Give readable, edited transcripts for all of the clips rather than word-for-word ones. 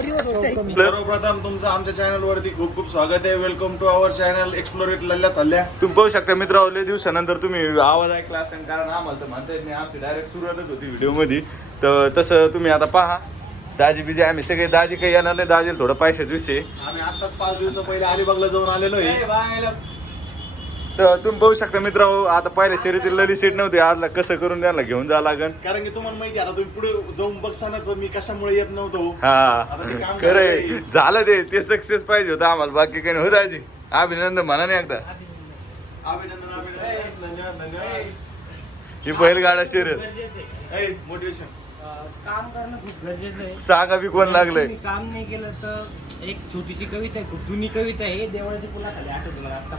सर्वप्रथम तुमचं आमच्या चॅनल वरती खूप खूप स्वागत आहे. Welcome to our channel explore it लल्ल्या चालल्या. तुम्ही पाहू शकता मित्र, लय दिवसानंतर तुम्ही आवाज ऐकला असेल, कारण आम्हाला तर म्हणता येत नाही, आमची डायरेक्ट सुरुवातच होती व्हिडिओ मध्ये. तर तसं तुम्ही आता पहा, दाजी बिजी आम्ही सगळे, दाजी काही येणार नाही, दाजी थोडं पैशाचा विषय. आम्ही आताच 5 दिवस पहिले अलिबागला जाऊन आलेलो आहे. तर तुम्ही पाहू शकता मित्र, आता पहिले शर्यतीला लली सीट नव्हती, आजला कसं करून त्यांना घेऊन जावं लागेल, कारण की तुम्हाला माहिती आता तुम्ही पुढे जाऊन बघसानच मी कशामुळे येत नव्हतो. हा खरंय, झालं ते सक्सेस पाहिजे होतं आम्हाला, बाकी काही नाही. हो दाजी, अभिनंदन म्हणा नाही एकदा. अभिनंदन अभिनंदन. ही बैलगाडा शर्यत मोटिवेशन काम करणं खूप गरजेचं आहे. सांगा बी कोण लागलंय. काम नाही केलं तर एक छोटीशी कविता आहे, खूप जुनी कविता आहे, देवळाच्या पुलाखाली आठवते मला आता.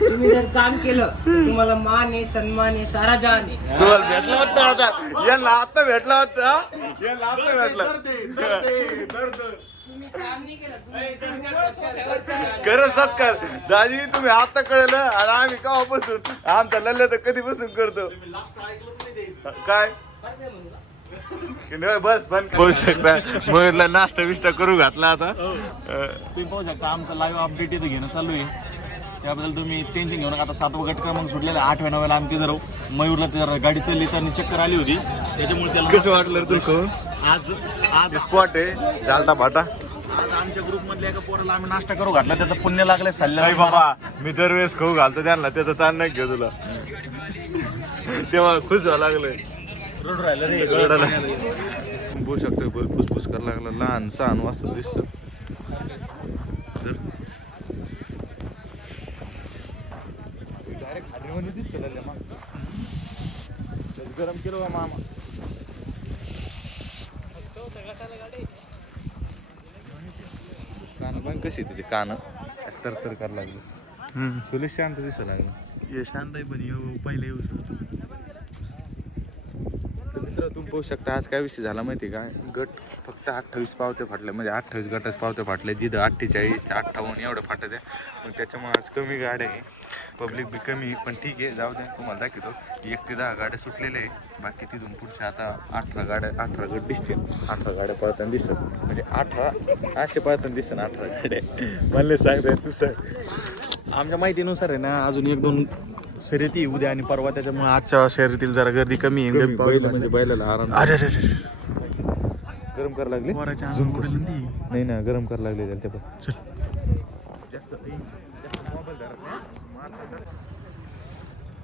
तुम्ही जर काम केलं तर तुम्हाला मान आहे, सन्मान आहे, सारा जान आहे. तुम्हाला भेटला होता आता, यांना आता भेटला होता, यांना आता भेटला. तुम्ही काम नाही केलं, खरंच सत्कार दाजी, तुम्ही आता कळलं आणि आम्ही केव्हापासून, आमचा लल्ल्या तर कधीपासून करतो. काय बस बंद करू शकता. मयूरला नाश्ता बिष्टा करू घातला आता. तुम्ही पाहू शकता आमचं लाईव्ह अपडेट इथे घेणं चालू आहे, त्याबद्दल तुम्ही टेन्शन घेऊ नका. आता 7वा गट क्रमांक सुटलेला, 8व्या 9व्याला आम्ही तिथं राहू. मयूरला तर गाडी चालली तर चक्कर आली होती, त्याच्यामुळे त्याला कसं वाटलं तुला? आज स्पॉट आहे जालता फाटा. आज आमच्या ग्रुप मधल्या एका पोराला आम्ही नाश्ता करू घातला, त्याचं पुण्य लागलंय सल्ला. बाबा मी दरवेळेस खाऊ घालतो त्यांना, त्याचा ताण नाही घेऊ तुला. तेव्हा खुश व्हायला लागलंय. रोड राहिलं रे, बघू शकतो फुसफुस करायला लागला, लहान सहान वाजता दिसत. डायरेक्ट खाद्रीमध्ये दिसत गरम केलं बा मामा. कान पण कशी तुझे कान तर करायला लागले. तुला शांत दिसायला लागलं. ये शांत आहे पण येऊ पहिले येऊ शकतो. मित्र तुम्ही पाहू शकता आज काय विषय झाला माहिती का, गट फक्त 28 पावते फाटले, म्हणजे 28 गटच पावते फाटले, जिथं 48 58 एवढं फाटत आहे. मग त्याच्यामुळे आज कमी गाड्या आहे, पब्लिक बी कमी, पण ठीक आहे जाऊ द्या. तुम्हाला दाखवतो 1 ते 10 गाड्या सुटलेल्या आहे, बाकी तिथून पुढच्या आता 18 गाड्या, 18 गट दिसतील. 18 गाड्या पळताना दिसत, म्हणजे 18 असे पळताना दिसत 18 गाड्या. म्हणले सांगताय तू सर, आमच्या माहितीनुसार आहे ना अजून 1-2 शर्यती उद्या आणि परवा, त्याच्यामुळे आजच्या शर्यतीला जरा गर्दी कमी आहे. म्हणजे बैलाला आराम. अरे गरम करायला लागले, नाही ना गरम करायला लागले त्याला. ते पण जास्त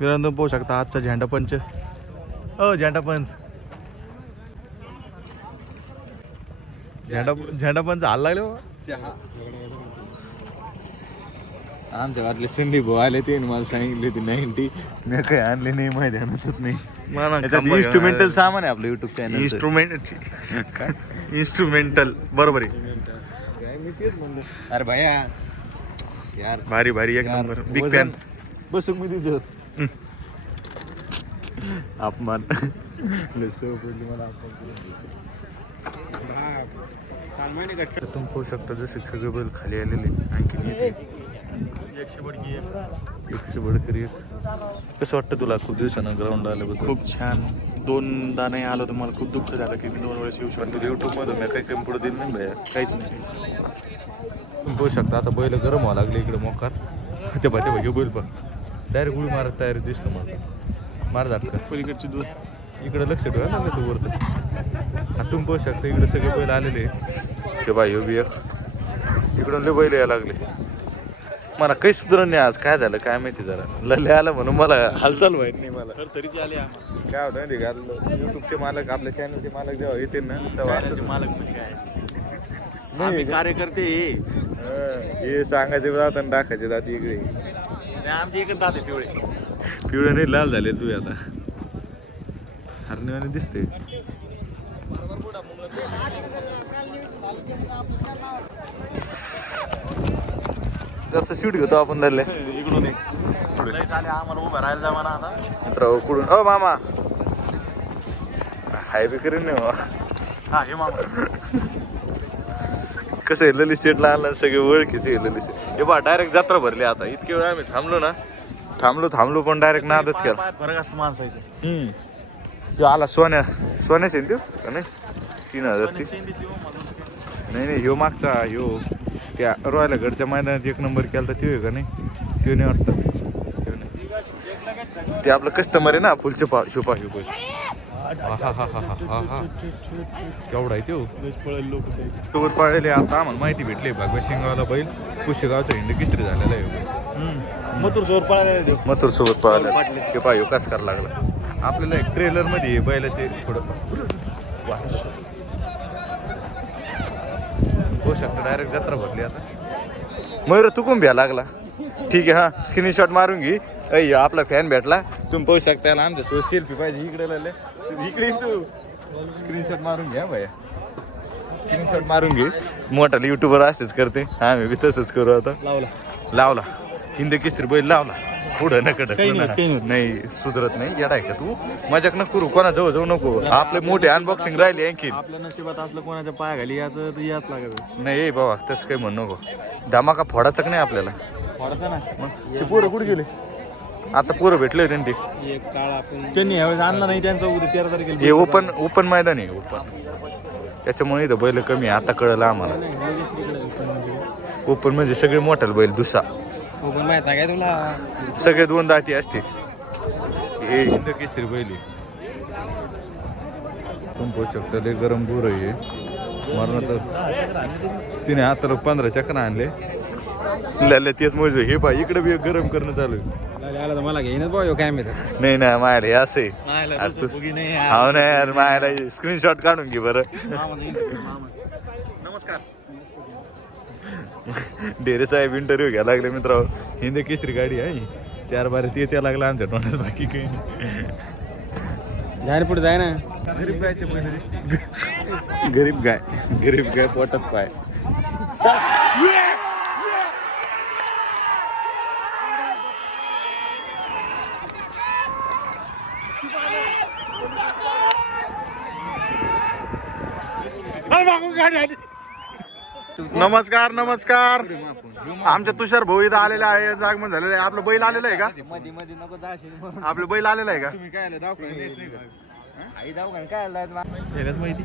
मित्रांनो पाहू शकता आजचा झेंडा पंच. झेंडा पंच झेंडा पंच हाल लागले बाबा. आमच्या गावातले संदीप भाऊ आले ते मला सांगितले होते 90 मी काही आणले नाही, माहिती आणतच नाही. इन्स्ट्रुमेंटल सामान आहे आपलं युट्यूब चॅनल. इन्स्ट्रुमेंटल बरोबर आहे. अरे भाया यार भारी भारी एक नंबर, बिग फॅन. बसू मी तुझं अपमान तुम्ही पाहू शकता जसे सगळे बैल खाली आलेले. आणखी 100 बडकरी. कसं वाटतं तुला खूप दिवसानं ग्राउंड आल्याबद्दल? खूप छान. 2दा नाही आलो तर मला खूप दुःख झालं की मी 2 वेळेस येऊ शकतो. यूट्यूबमधून मी काही कमी पुढे दिलं नाही भैया, काहीच नाही. तुम्ही पाहू शकता आता बैल गरम व्हावं लागले इकडे मोकार. ते भाई घेऊ बैल पण डायरेक्ट उडी मारत तयारी दिसतो मला. मार झाटका पलीकडची दूर इकडे लक्ष ठेवा ना तू वरतं. आता तुम्ही पाहू शकता इकडे सगळे बैल आलेले. हे बाई बी इकडून लय बैल यायला लागले. मला काही सुधारण नाही आज, काय झालं काय माहिती. जरा लल्ले आलं म्हणून मला हालचाल माहित नाही. मला तरीच आले आम्हाला काय होतं माहिती का, युट्यूबचे मालक आपल्या चॅनलचे मालक जेव्हा येते ना तेव्हा असं मालक म्हणजे काय आम्ही कार्यकर्ते हे सांगायचे जात आणि दाखायचे जात इकडे. आमचे एकच दात आहे पिवळे पिवळे नाही लाल झाले. तू आता हरण्याने दिसते. तसं शूट घेतो आपण धरले इकडून आम्हाला उभं राहायला जमाना आता. मित्र कुठून ओ मामा हाय बी करीन नाही. हा हे मामा कसं आहे ललित सेटला आणलं, सगळे ओळखीचे ललित सेट. हे बा डायरेक्ट जत्रा भरली आता. इतके वेळ आम्ही थांबलो पण डायरेक्ट नादच केला. फरक असतो माणसायचं. तो आला सोन्याचे तो का नाही 3000 ती नाही ह्यो मागचा ह्यो त्या रॉयलगडच्या मैदानात 1 नंबर केला तर त्यो आहे का नाही? त्यो नाही वाटतं. त्यो नाही. ते आपलं कस्टमर आहे ना फुल छुपा छुपा छुपा. हा केवढा आहे त्यो लोक पाळलेले. आता आम्हाला माहिती भेटली भगवा शिंगावला बैल पुष्यगावचा हिंद किस्त्री झालेला आहे. मथुर सोबत पळायला मथुर सोबत पळाला ते पाहिजे कस करायला लागला. आपल्याला एक ट्रेलर मध्ये बैलाचे थोडं होऊ शकतं. डायरेक्ट जत्रा भरली आता. मयूर तू कोण भ्या लागला? ठीक आहे. हा स्क्रीनशॉट मारून घे. अय्यो आपला फॅन भेटला. तुम्ही पाहू शकता. याला आमच्या सोबत सेल्फी पाहिजे. इकडे तू स्क्रीनशॉट मारून घ्या भैया. स्क्रीनशॉट मारून घे. मोठा युट्यूबर असंच करते. हा मी तसंच करू आता. लावला हिंद केसरी बैल लावला. पुढं नकड नाही सुधरत नाही. येडा आहे का तू? मजाक नको करू. कोणा जवळ जाऊ नको. आपले मोठे अनबॉक्सिंग राहिले आणखी. आपल्या नशिबात असलं कोणाच्या पायाखाली याचं तर याच लागत नाही बाबा तसं काही म्हणू नको. धमाका फोडायचा नाही आपल्याला. वाढतं ना. मग ते पोरं कुठे गेले? आता पोरं भेटले होते ते. एक काळ आपण त्यांनी ह्यावेळेस आणला नाही. त्यांचा उद्या 13 तारखेला हे ओपन मैदान आहे. ओपन त्याच्यामुळे इथं बैल कमी आहे. आता कळलं आम्हाला. ओपन म्हणजे सगळे मोठ्याला बैल दुसरा ओपन माहित आहे काय तुला? सगळे 2 दाती असते. हे हिंद केसरी बैल तुम्ही पोहू शकता. लय गरम दूर आहे मरण तर तिने आता 15 चक्र आणले. तेच मोज हे पा इकडे बी गरम करणं चालू आहे. मला घेईनच भाऊ काय माहिती. नाही ना मायला हे असे हो ना यार. मायला स्क्रीनशॉट काढून घे बरं. नमस्कार. डेरे साहेब इंटरव्ह्यू घ्यायला लागले मित्र. हिंद केसरी गाडी आहे 4 बार तेच यायला लागला आमच्या तोंडात. बाकी काही नाही. जायला पुढे जाय ना. गरीब गायचे पहिले दिसते. गरीब गाय पोटात पाय. नमस्कार नमस्कार. आमच्या तुषार भाऊ इथं आलेला आहे. जागमन झालेलं आहे. आपलं बैल आलेलं आहे का? मध्ये नको जाशील. आपलं बैल आलेलं आहे का? तुम्ही काय आलं दवाखान्यात? आई दवाखान्यात काय आलं? त्यालाच माहिती.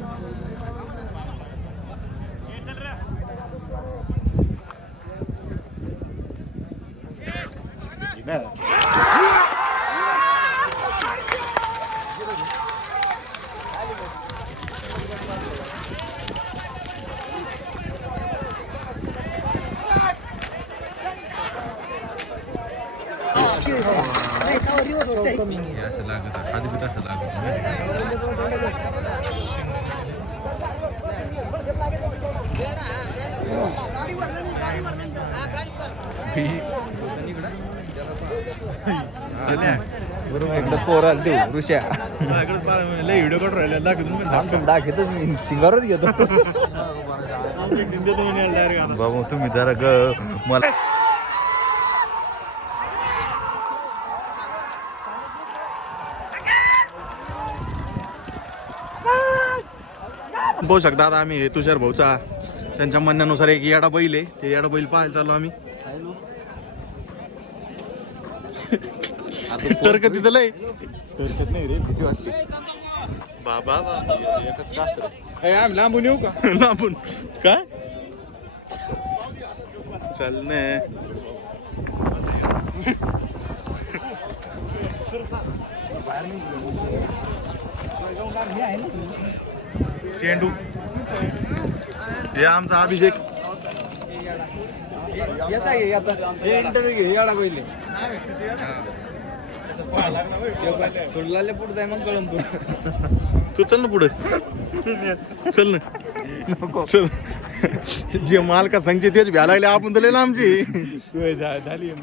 असं लागत आधी बी तसं लागत. बरोबर पोराला देऊ ऋषा. लय व्हिडिओ काढून राहिले दाखवतच मी शिंगारच घेतो. बाबा तुम्ही जरा मला पाहू शकता. आता आम्ही तुषार भाऊचा त्यांच्या म्हणण्यानुसार एक येडा बैल आहे. ते येडा बैल पाहायला चाललो आम्ही. टर्क तिथं लय टर्कत नाही रे. भीती वाटते. बाबा आम्ही लांबून येऊ का? लांबून काय चल ना. चेंडू हे आमचा अभिषेक. पुढे जाय मग कळून तू चल ना पुढे. चल ना चल. जे मालका सांगते तेच भ्या लागले. आपण तर लिहिलं आमची झाली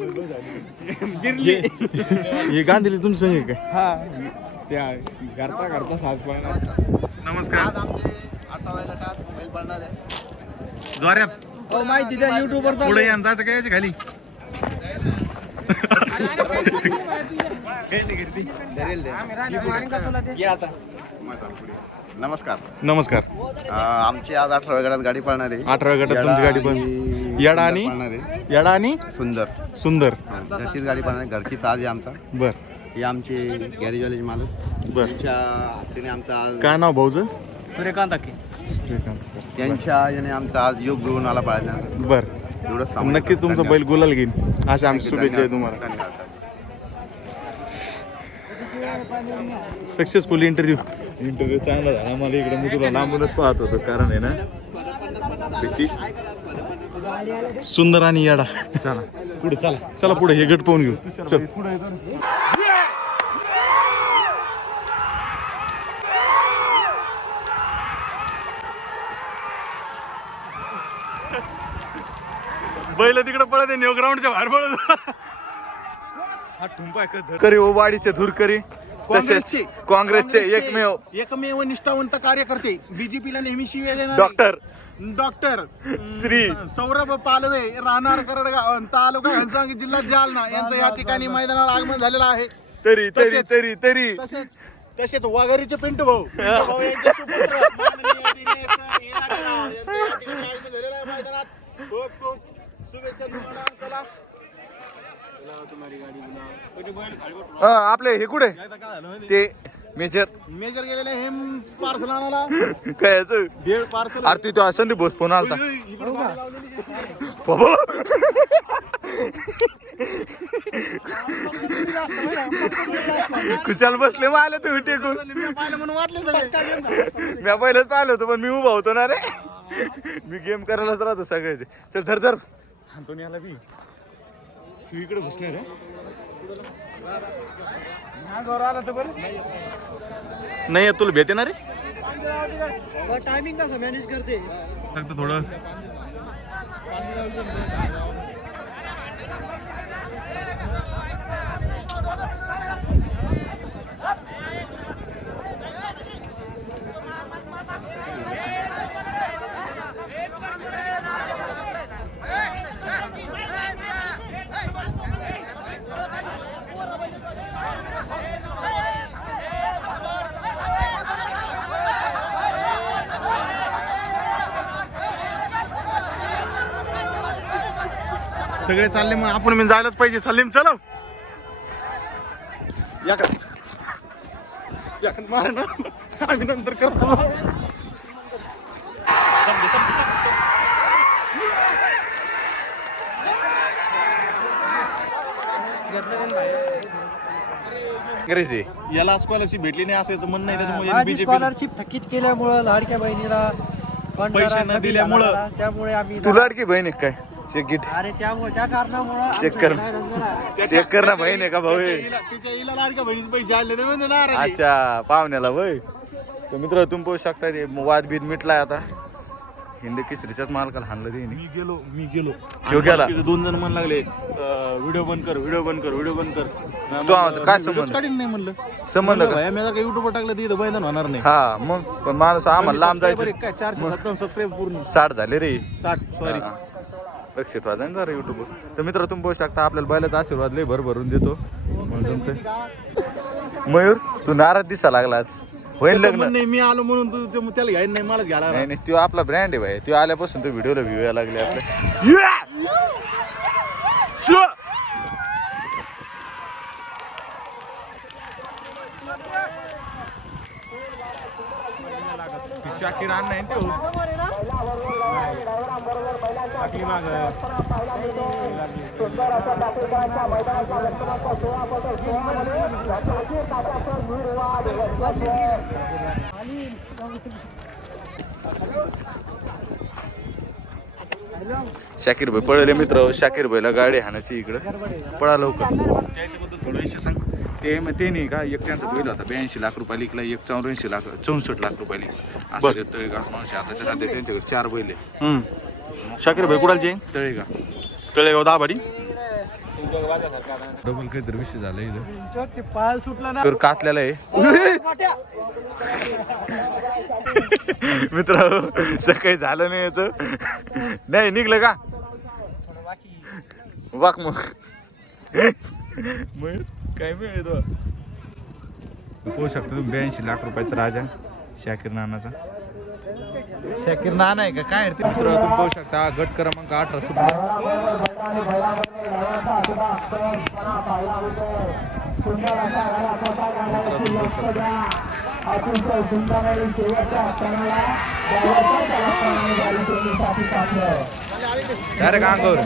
जिरली. हे गांधीली तुमची संग काय? हा त्या करता करता साथ पडणार. नमस्कार. हो माहिती द्या युट्यूबवर पुढे या जायचं काय खाली. नमस्कार. नमस्कार. आमची आज 18व्या गटात गाडी पळणार आहे. 18 गटात तुमची गाडी पण येडा आणि पळणार आहे. येडा आणि सुंदर सुंदर. घरचीच गाडी पळणार आहे. घरची साज आहे आमचा. बर ही आमचे गॅरेजवाल्याचे मालक. बर. त्यांच्या हातीने आमचा आज काय नाव भाऊचं? सूर्यकांत अखे. श्रीकांत सर त्यांच्या याने आमचा आज योग जुळून आला पाहिजे. बर एवढं सांगू. नक्की तुमचा बैल गुलाल घेईन अशा आमची शुभेच्छा आहे तुम्हाला. धन्यवाद. सक्सेसफुल इंटरव्ह्यू चांगला झाला. मला इकडे मी तुला लांबूनच पाहत होतो कारण आहे ना किती सुंदर आणि याडा. चला पुढे चला पुढे हे गट पाहून घेऊ. चल बैल तिकडे पळत आहे ग्राउंडच्या बाहेर पळत. करी ओ वाडीचे धुरकरी काँग्रेसचे एकमेव निष्ठावंत कार्यकर्ते, बीजेपीला नेहमी शिव्या देणारे डॉक्टर श्री सौरभ पालवे, राहणार करडगाव, तालुका घनसावंगी, जिल्हा जालना यांचं या ठिकाणी मैदानावर आगमन झालेलं आहे. तसेच वाघारीचे पिंटू भाऊ यांचे सुपुत्र माननीय दिनेश यादव यांचं या ठिकाणी आगमन झालेलं आहे मैदानात. खूप खूप शुभेच्छा तुम्हाला. चला आपले हे कुठे ते मेजर गेलेले हे पार्सल आणायला काय भेळ पार्सल. आरती तो संदीप बोस फोन आलता. कुशाल बसले मला तुम्ही टेकून म्हणून वाटले सगळे. मी पहिलंच पाहिलं होतं पण मी उभा होतो ना रे. मी गेम करायलाच राहतो सगळ्याचे. तर धर याला बी इकडे घुसले रे. नाही तुला भेटे ना रे टायमिंग कसं मॅनेज करते थोडं. सगळे चालले मग आपण मी जायलाच पाहिजे. सलीम चला या का मार ना आम्ही नंतर करतो. याला स्कॉलरशिप भेटली नाही असं याचं म्हणणं आहे. त्याच्यामुळे बीजेपी स्कॉलरशिप थकीत केल्यामुळं लाडक्या बहिणीला पैसे न दिल्यामुळं त्यामुळे आम्ही तू लाडकी बहीण आहे काय चेक अरे त्यामुळे त्या कारणामुळं चेक कर ना बहीण आहे का भाऊ. तिच्या हिला लाडक्या बहिणीचे पैसे आले ते म्हणजे नाराज आहे. अच्छा पाहुण्याला वय. तर मित्र तुम्ही पाहू शकता ते वाद बीद मिटलाय आता. हिंदी केसरीच्याच मालकाला हाणलं ते. मी गेलो क्यों गेला? तिथे 2 जण म्हणू लागले व्हिडिओ बंद कर. काय संबंध? काढीन नाही म्हणलं संबंध का? भाई मी जर काही युट्यूबवर टाकलं तिथं बैठक होणार नाही. हा मग पण माणूस आम्हाला लांब जायचं. काय 457 सबस्क्राईब पूर्ण 60 झाले रे. 60 सॉरी. लक्षात वाजा ना जरा युट्यूबवर. तर मित्र तुम्ही बघू शकता आपल्याला बैलाचा आशीर्वाद लय भरून देतो. मयूर तू नाराज दिसा लागला आज. होईल लग्न नाही मी आलो म्हणून तू त्याला घ्यायला नाही मलाच घ्यायला. नाही तो आपला ब्रँड आहे भाई. तो आल्यापासून तो व्हिडिओला व्ह्यू यायला लागले आपल्या. शाकीर अण्णा आहे तो. शाकीर भाई पळले मित्र. शाकीर भाईला गाडी हाणायची इकडं पळा लवकर. त्याच्याबद्दल थोडं विषय सांग. ते नाही का एक त्यांचा बैल होता 82 लाख रुपये लिखला. एक 64 लाख रुपये लिखला असं तळेगाव माणूस. आता सध्या त्यांच्याकडे 4 बैल आहे. शाकीर भाई कुणालचे? तळेगाव दाभाडी. डबल काहीतरी विषय झाला इथं. ते पाय सुटला ना तर कातल्याला आहे मित्र. सकाळी झालं नाही याच. नाही निघलं का वाक मग काय मिळतो. पाहू शकता तुम्ही 82 लाख रुपयाचा राजा शाकीर नानाचा. शाकीर नाना आहे का काय मित्र. तुम्ही पाहू शकता गट क्रमांक 18 सुद्धा. डायरेक्ट अंगावर